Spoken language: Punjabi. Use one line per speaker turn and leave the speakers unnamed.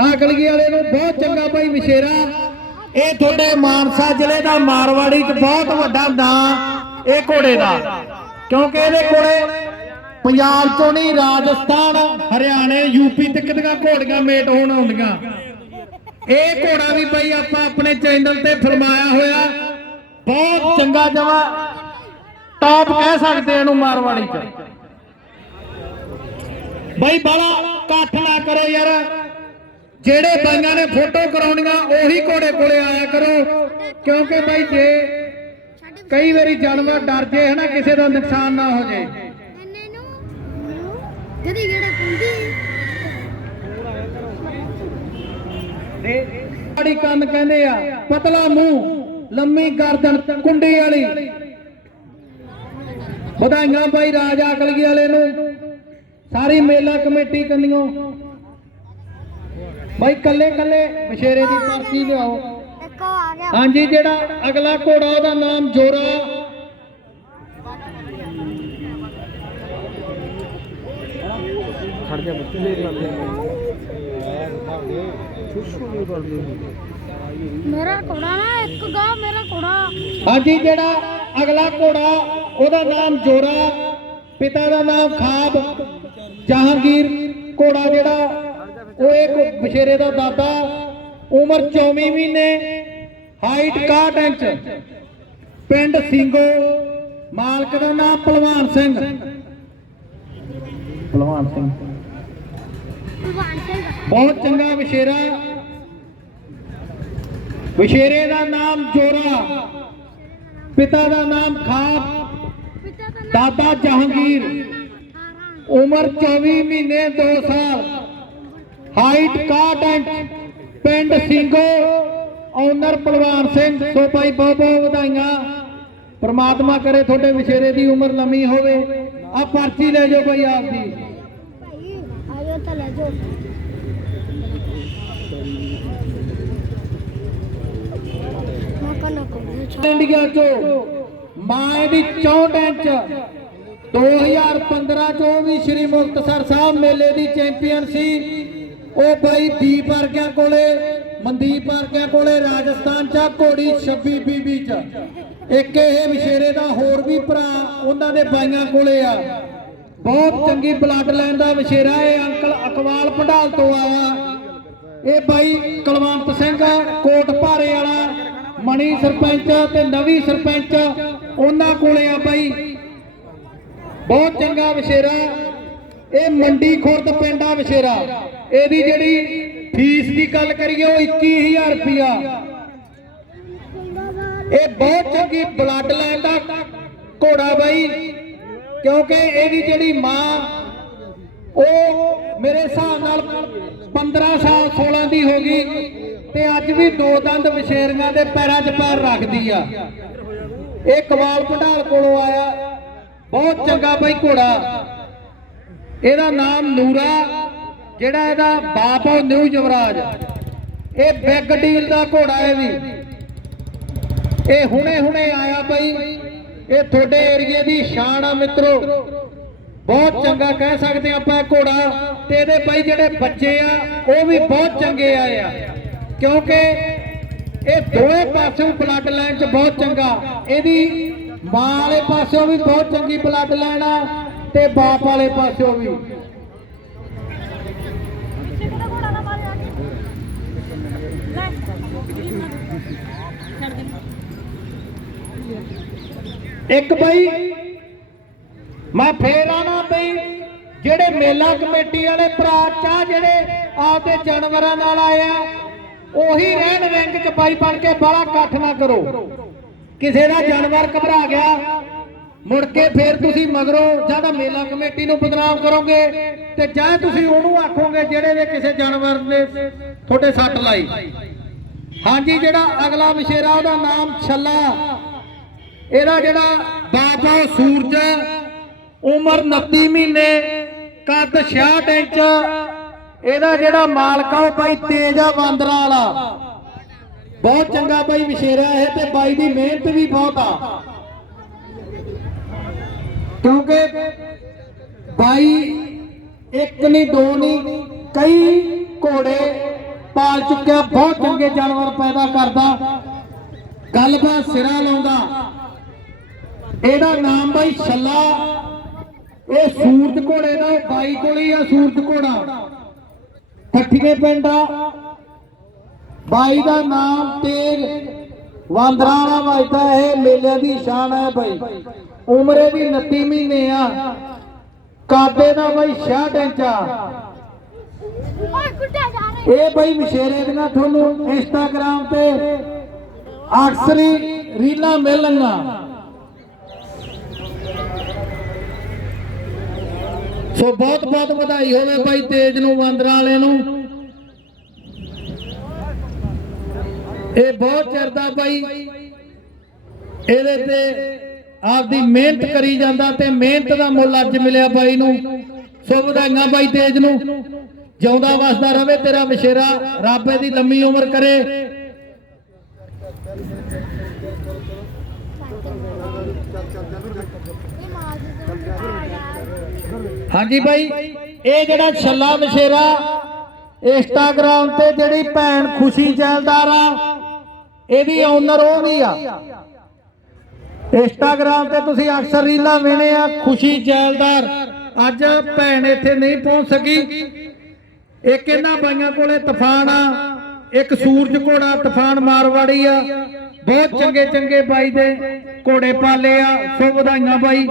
ਆਕਲਗੀ ਵਾਲੇ ਨੂੰ ਬਹੁਤ ਚੰਗਾ ਭਾਈ ਵਿਸ਼ੇਰਾ ਇਹ ਤੁਹਾਡੇ ਮਾਨਸਾ ਜ਼ਿਲ੍ਹੇ ਦਾ ਮਾਰਵਾੜੀ ਚ ਬਹੁਤ ਵੱਡਾ ਨਾਂ ਇਹ ਘੋੜੇ ਦਾ। ਕਿਉਂਕਿ ਇਹਦੇ ਕੋਲੇ ਪੰਜਾਬ ਤੋਂ ਨਹੀਂ, ਰਾਜਸਥਾਨ, ਹਰਿਆਣੇ, ਯੂਪੀ ਤੱਕ ਦੀਆਂ ਘੋੜੀਆਂ ਮੇਟ ਹੋਣ ਆਉਂਦੀਆਂ। ਇਹ ਘੋੜਾ ਵੀ ਭਾਈ ਆਪਾਂ ਆਪਣੇ ਚੈਨਲ ਤੇ ਫਰਮਾਇਆ ਹੋਇਆ। ਬਹੁਤ ਚੰਗਾ ਜਮਾ ਟਾਪ ਕਹਿ ਸਕਦੇ ਆ ਇਹਨੂੰ ਮਾਰਵਾੜੀ ਚ। ਬਈ ਬੜਾ ਇਕੱਠ ਨਾ ਕਰੋ ਯਾਰ। ਜਿਹੜੇ ਬਾਈਆਂ ਨੇ ਫੋਟੋ ਕਰਾਉਣੀਆਂ, ਉਹੀ ਘੋੜੇ ਕੋਲੇ ਆਇਆ ਕਰੋ। ਕਿਉਂਕਿ ਬਾਈ ਜੇ ਕਈ ਵਾਰੀ ਜਾਨਵਰ ਡਰ ਜੇ, ਹਨਾ, ਕਿਸੇ ਦਾ ਨੁਕਸਾਨ ਨਾ ਹੋ ਜੇ।
ਇੰਨੇ ਨੂੰ ਕਦੀ ਗੇੜਾ
ਆੜੀ ਕੰਨ ਕਹਿੰਦੇ ਆ, ਪਤਲਾ ਮੂੰਹ, ਲੰਮੀ ਗਰਦਨ, ਕੁੰਡੀ ਵਾਲੀ। ਵਧਾਈਆਂ ਬਾਈ ਰਾਜ ਅਕਲਗੀ ਵਾਲੇ ਨੂੰ। ਸਾਰੀ ਮੇਲਾ ਕਮੇਟੀ ਕੰਨੀਓ। ਬਾਈ ਕੱਲੇ ਕੱਲੇ ਬਸ਼ੇਰੇ ਦੀ ਪਰਚੀ ਲਿਆਓ।
ਗਿਆ।
ਹਾਂਜੀ ਜਿਹੜਾ ਅਗਲਾ ਘੋੜਾ ਉਹਦਾ ਨਾਮ ਜੋਰਾ।
ਮੇਰਾ ਕੋੜਾ ਨਾ ਇੱਕ ਗਾ ਮੇਰਾ ਕੋੜਾ
ਹਾਂਜੀ ਜਿਹੜਾ ਅਗਲਾ ਘੋੜਾ ਉਹਦਾ ਨਾਮ ਜੋਰਾ ਪਿਤਾ ਦਾ ਨਾਮ ਖਾਬ ਜਹਾਂਗੀਰ ਘੋੜਾ ਜਿਹੜਾ ਉਹ ਇੱਕ ਬਸ਼ੇਰੇ ਦਾ ਦਾਦਾ ਉਮਰ 24 ਮਹੀਨੇ ਹਾਈਟ 61 ਇੰਚ। ਪਿੰਡ ਸਿੰਘੋ, ਮਾਲਕ ਦਾ ਨਾਮ ਭਲਵਾਨ ਸਿੰਘ। ਭਲਵਾਨ ਸਿੰਘ। ਬਹੁਤ ਚੰਗਾ ਵਿਸ਼ੇਰਾ ਵਿਸ਼ੇਰੇ ਦਾ ਨਾਮ ਜੋਰਾ। ਪਿਤਾ ਦਾ ਨਾਮ ਖਾਬ
ਦਾ
ਦਾਦਾ ਜਹਾਂਗੀਰ। ਉਮਰ 24 ਮਹੀਨੇ 2 ਸਾਲ। ਹਾਈਟ 61 ਇੰਚ, ਪਿੰਡ ਸਿੰਘੋ ਓਨਰ ਭਲਵਾਨ ਸਿੰਘ। ਸੋ ਭਾਈ ਬਹੁਤ ਬਹੁਤ ਵਧਾਈਆਂ। ਪ੍ਰਮਾਤਮਾ ਕਰੇ ਤੁਹਾਡੇ ਵਿਸ਼ੇਰੇ ਦੀ ਉਮਰ ਲੰਮੀ ਹੋਵੇ। ਆ ਪਰਚੀ ਲੈ ਜਾਓ ਭਾਈ ਆਪ ਦੀ।
ਭਾਈ ਆਇਓ ਤਾਂ ਲੈ ਜਾਓ
ਇੰਡੀਆ ਚੋਂ ਮਾਂ ਦੀ 64 ਇੰਚ 2015 ਚੋਂ ਵੀ ਸ਼੍ਰੀ ਮੁਕਤਸਰ ਸਾਹਿਬ ਮੇਲੇ ਦੀ ਚੈਂਪੀਅਨ ਸੀ। ਉਹ ਬਾਈ ਦੀ ਵਰਗਿਆਂ ਕੋਲੇ, ਮਨਦੀਪ ਵਰਗਿਆਂ ਕੋਲੇ, ਰਾਜਸਥਾਨ ਚ ਘੋੜੀ 26 ਬੀਬੀ ਚ। ਇੱਕ ਇਹ ਵਿਸ਼ੇਰੇ ਦਾ ਹੋਰ ਵੀ ਭਰਾ ਉਹਨਾਂ ਦੇ ਬਾਈਆਂ ਕੋਲੇ ਆ। ਬਹੁਤ ਚੰਗੀ ਬਲੱਡ ਲਾਈਨ ਦਾ ਵਿਸ਼ੇਰਾ ਇਹ ਅੰਕਲ ਅਕਵਾਲ ਪੰਡਾਲ ਤੋਂ ਆਇਆ। ਇਹ ਬਾਈ ਕੁਲਵੰਤ ਸਿੰਘ, ਕੋਟ ਭਾਰੇ ਵਾਲਾ, ਮਣੀ ਸਰਪੰਚ ਤੇ ਨਵੀਂ ਸਰਪੰਚ ਉਹਨਾਂ ਕੋਲੇ ਆ ਬਾਈ। ਬਹੁਤ ਚੰਗਾ ਵਿਸ਼ੇਰਾ। ਇਹ ਮੰਡੀ ਖੁਰਦ ਪਿੰਡ ਆ ਵਿਸ਼ੇਰਾ। ਇਹਦੀ ਜਿਹੜੀ ਫੀਸ ਦੀ ਗੱਲ ਕਰੀਏ ਉਹ 21000 ਰੁਪਇਆ। ਇਹ ਬਹੁਤ ਚੰਗੀ ਬਲੱਡ ਲਾਈਨ ਦਾ ਘੋੜਾ ਬਾਈ, ਕਿਉਂਕਿ ਇਹਦੀ ਜਿਹੜੀ ਮਾਂ, ਉਹ ਮੇਰੇ ਹਿਸਾਬ ਨਾਲ 15 ਸਾਲ 16 ਦੀ ਹੋ ਗਈ ਤੇ ਅੱਜ ਵੀ ਦੋ ਦੰਦ ਵਿਸ਼ੇਰੀਆਂ ਦੇ ਪੈਰਾਂ 'ਚ ਪੈਰ ਰੱਖਦੀ ਆ। ਇਹ ਕਮਾਲ ਪੰਡਾਲ ਕੋਲੋਂ ਆਇਆ। ਬਹੁਤ ਚੰਗਾ ਬਾਈ ਘੋੜਾ। ਇਹਦਾ ਨਾਮ ਨੂਰਾ। ਜਿਹੜਾ ਇਹਦਾ ਬਾਪ ਉਹ ਨਿਊ ਯੁਵਰਾਜ। ਇਹ ਬਿਗ ਡੀਲ ਦਾ ਘੋੜਾ ਇਹ ਵੀ। ਇਹ ਹੁਣੇ ਹੁਣੇ ਆਇਆ ਬਈ। ਇਹ ਤੁਹਾਡੇ ਏਰੀਏ ਦੀ ਸ਼ਾਨ ਆ ਮਿੱਤਰੋ। ਬਹੁਤ ਚੰਗਾ ਕਹਿ ਸਕਦੇ ਆਪਾਂ ਘੋੜਾ। ਤੇ ਇਹਦੇ ਬਾਈ ਜਿਹੜੇ ਬੱਚੇ ਆ, ਉਹ ਵੀ ਬਹੁਤ ਚੰਗੇ ਆਏ ਆ। ਕਿਉਂਕਿ ਇਹ ਦੋਵੇਂ ਪਾਸਿਓਂ ਬਲੱਡ ਲਾਈਨ 'ਚ ਬਹੁਤ ਚੰਗਾ। ਇਹਦੀ ਮਾਂ ਵਾਲੇ ਪਾਸਿਓਂ ਵੀ ਬਹੁਤ ਚੰਗੀ ਬਲੱਡ ਲਾਈਨ ਆ ਤੇ ਬਾਪ ਵਾਲੇ ਪਾਸਿਓਂ ਵੀ
ਕਿਹੜਾ ਕੋੜਾ ਨਾ ਮਾਰਿਆ ਲੈ ਛੱਡ ਦੇ
ਇੱਕ ਬਈ, ਮੈਂ ਫੇਰ ਆਣਾ ਬਈ, ਜਿਹੜੇ ਮੇਲਾ ਕਮੇਟੀ ਵਾਲੇ ਭਰਾ ਚਾਹ ਜਿਹੜੇ ਆਪਦੇ ਜਾਨਵਰਾਂ ਨਾਲ ਆਏ ਆ, ਉਹੀ ਰਹਿਣ ਰਿੰਗ ਚ ਬਾਈ ਬਣ ਕੇ ਬਾਲਾ ਇਕੱਠ ਨਾ ਕਰੋ। ਕਿਸੇ ਦਾ ਜਾਨਵਰ ਘਬਰਾ ਗਿਆ, ਮੁੜ ਕੇ ਫੇਰ ਤੁਸੀਂ ਮਗਰੋਂ ਜਿਹੜਾ ਮੇਲਾ ਕਮੇਟੀ ਨੂੰ ਬਦਨਾਮ ਕਰੋਗੇ ਤੇ ਜਾਂ ਤੁਸੀਂ ਉਹਨੂੰ ਆਖੋਗੇ ਜਿਹੜੇ ਦੇ ਕਿਸੇ ਜਾਨਵਰ ਨੇ ਤੁਹਾਡੇ ਸੱਟ ਲਾਈ। ਹਾਂਜੀ, ਜਿਹੜਾ ਅਗਲਾ ਵਿਸ਼ੇਰਾ, ਉਹਦਾ ਨਾਮ ਛੱਲਾ। ਇਹਦਾ ਜਿਹੜਾ ਬਾਬਾ ਸੂਰਜ, ਉਮਰ 29 ਮਹੀਨੇ, ਕੱਦ 66 ਇੰਚ, ਇਹਦਾ ਜਿਹੜਾ ਮਾਲਕ ਆ ਉਹ ਬਾਈ ਤੇਜ ਆ ਬਾਂਦਰਾ ਵਾਲਾ। ਬਹੁਤ ਚੰਗਾ ਬਾਈ ਵਿਸ਼ੇਰਾ ਇਹ ਤੇ ਬਾਈ ਦੀ ਮਿਹਨਤ ਵੀ ਬਹੁਤ ਆ। ਕਿਉਂਕਿ ਬਾਈ ਇੱਕ ਨਹੀਂ ਦੋ ਨਹੀਂ ਕਈ ਘੋੜੇ ਪਾਲ ਚੁੱਕਿਆ, ਬਹੁਤ ਚੰਗੇ ਜਾਨਵਰ ਪੈਦਾ ਕਰਦਾ। ਗੱਲਬਾਤ ਸਿਰਾ ਲਾਉਂਦਾ। ਇਹਦਾ ਨਾਮ ਬਾਈ ਛੱਲਾ। ਇਹ ਸੂਰਜ ਘੋੜੇ ਦਾ ਬਾਈ ਕੋਲ ਆ ਸੂਰਜ ਘੋੜਾ। ਠੱਠੀਏ ਪਿੰਡ ਆ। ਬਾਈ ਦਾ ਨਾਮ ਤੇਗ ਵਾਂਦਰਾਂ ਵਾਲਾ ਵੱਜਦਾ, ਇਹ ਮੇਲੇ ਦੀ ਸ਼ਾਨ ਹੈ ਬਾਈ। ਉਮਰੇ ਦੀ 29 ਮਹੀਨੇ ਆ। ਕਾਦੇ ਦਾ ਬਾਈ 66 ਇੰਚ ਆ। ਇਹ ਬਾਈ ਮਸ਼ੇਰੇ ਦੀਆਂ ਤੁਹਾਨੂੰ ਇੰਸਟਾਗ੍ਰਾਮ ਤੇ ਅਕਸਰ ਰੀਲਾਂ ਮਿਲਣਗੀਆਂ। ਸੋ ਬਹੁਤ ਬਹੁਤ ਵਧਾਈ ਹੋਵੇ ਬਾਈ ਤੇਜ ਨੂੰ ਵਾਂਦਰਾ ਵਾਲੇ ਨੂੰ। ਇਹ ਬਹੁਤ ਚਿਰ ਦਾ ਬਾਈ ਇਹਦੇ ਤੇ ਆਪਦੀ ਮਿਹਨਤ ਕਰੀ ਜਾਂਦਾ ਤੇ ਮਿਹਨਤ ਦਾ ਮੁੱਲ ਅੱਜ ਮਿਲਿਆ ਬਾਈ ਨੂੰ। ਸੋ ਵਧਾਈਆਂ ਬਾਈ ਤੇਜ ਨੂੰ। ਜਿਉਂਦਾ ਵਸਦਾ ਰਵੇ ਤੇਰਾ ਵਿਸ਼ੇਰਾ ਰੱਬ ਦੀ ਲੰਮੀ ਉਮਰ ਕਰੇ। ਹਾਂਜੀ ਬਾਈ ਇਹ ਜਿਹੜਾ ਛੱਲਾ ਵਿਸ਼ੇਰਾ ਇੰਸਟਾਗ੍ਰਾਮ ਤੇ ਜਿਹੜੀ ਭੈਣ ਖੁਸ਼ੀ ਜੈਲਦਾਰ ਆ, ਇਹਦੀ ਓਨਰ ਉਹ ਵੀ ਆ। ਇੰਸਟਾਗ੍ਰਾਮ ਤੇ ਤੁਸੀਂ ਅਕਸਰ ਰੀਲਾਂ ਵੇਣੇ ਆ, ਖੁਸ਼ੀ ਜੈਲਦਾਰ। ਅੱਜ ਭੈਣ ਇੱਥੇ ਨਹੀਂ ਪਹੁੰਚ ਸਕੀ। ਇੱਕ ਇਹਨਾਂ ਬਾਈਆਂ ਕੋਲੇ ਤੂਫਾਨ ਆ, ਇੱਕ ਸੂਰਜ ਘੋੜਾ ਤੂਫਾਨ ਮਾਰਵਾੜੀ ਆ। ਬਹੁਤ ਚੰਗੇ ਚੰਗੇ ਬਾਈ ਦੇ ਘੋੜੇ ਪਾਲੇ ਆ, ਸੋ ਵਧਾਈਆਂ ਬਾਈ।